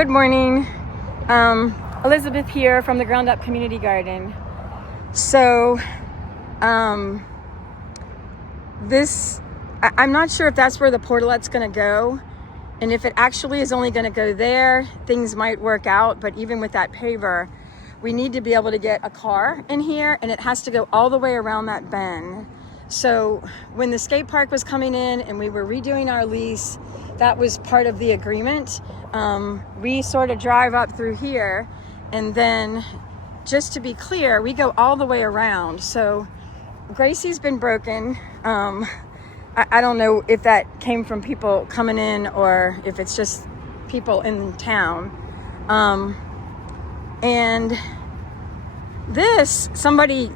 Good morning. Elizabeth here from the Ground Up Community Garden. So I'm not sure if that's where the portalet's going to go, and if it actually is only going to go there, things might work out. But even with that paver, we need to be able to get a car in here, and it has to go all the way around that bend. So when the skate park was coming in and we were redoing our lease, that was part of the agreement. We sort of drive up through here, and then, just to be clear, we go all the way around. So Gracie's been broken. I don't know if that came from people coming in or if it's just people in town. And this, somebody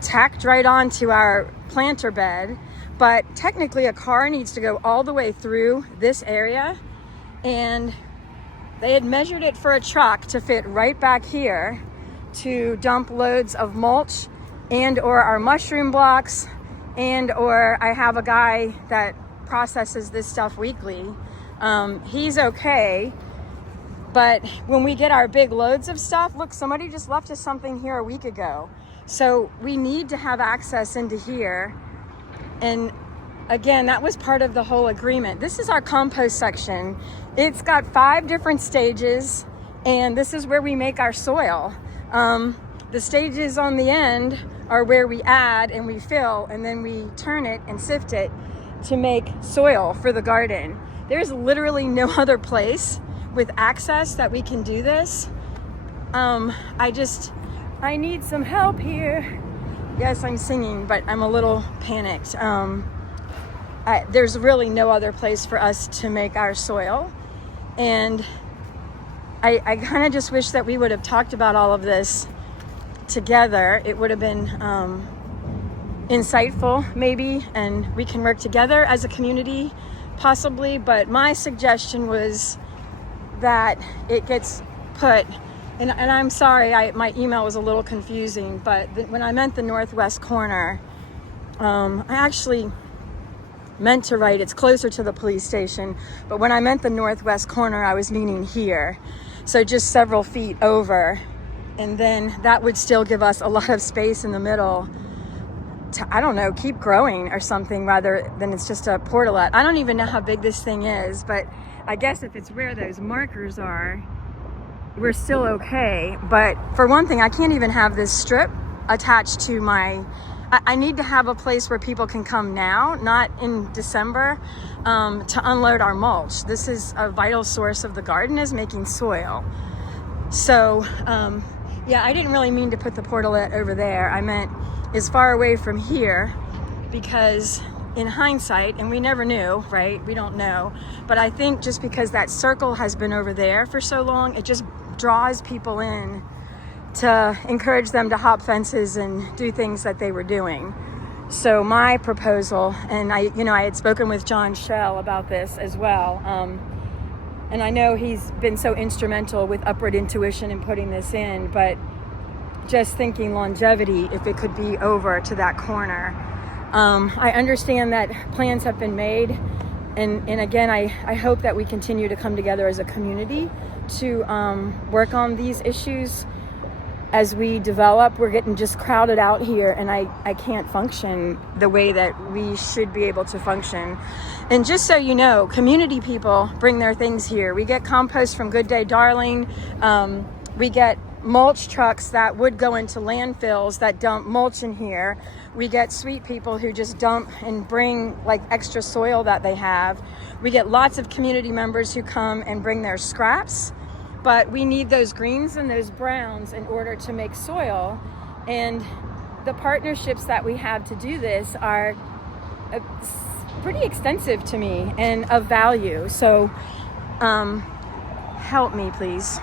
tacked right onto our planter bed, but technically a car needs to go all the way through this area, and they had measured it for a truck to fit right back here to dump loads of mulch and or our mushroom blocks, and or I have a guy that processes this stuff weekly. He's okay, but when we get our big loads of stuff, look, somebody just left us something here a week ago. So we need to have access into here. And again, that was part of the whole agreement. This is our compost section. It's got 5 different stages, and this is where we make our soil. The stages on the end are where we add and we fill, and then we turn it and sift it to make soil for the garden. There's literally no other place with access that we can do this. I need some help here. Yes, I'm singing, but I'm a little panicked. There's really no other place for us to make our soil. And I kind of just wish that we would have talked about all of this together. It would have been insightful, maybe, and we can work together as a community, possibly. But my suggestion was that it gets put, and I'm sorry, my email was a little confusing, but when I meant the northwest corner, I actually meant to write it's closer to the police station, but when I meant the northwest corner, I was meaning here. So just several feet over, and then that would still give us a lot of space in the middle to, I don't know, keep growing or something, rather than it's just a portalet. I don't even know how big this thing is, but I guess if it's where those markers are, we're still okay. But for one thing, I can't even have this strip attached to I need to have a place where people can come now, not in December, to unload our mulch. This is a vital source of the garden, is making soil. So yeah, I didn't really mean to put the portalet over there. I meant as far away from here, because in hindsight, and we never knew, right? We don't know. But I think just because that circle has been over there for so long, it just draws people in to encourage them to hop fences and do things that they were doing. So my proposal, and I had spoken with John Shell about this as well. And I know he's been so instrumental with Upward Intuition in putting this in, but just thinking longevity, if it could be over to that corner. I understand that plans have been made, and again, I hope that we continue to come together as a community to work on these issues as we develop. We're getting just crowded out here, and I can't function the way that we should be able to function. And just so you know, community people bring their things here. We get compost from Good Day Darling. We get mulch trucks that would go into landfills that dump mulch in here. We get sweet people who just dump and bring like extra soil that they have. We get lots of community members who come and bring their scraps, but we need those greens and those browns in order to make soil. And the partnerships that we have to do this are pretty extensive to me and of value. So help me, please.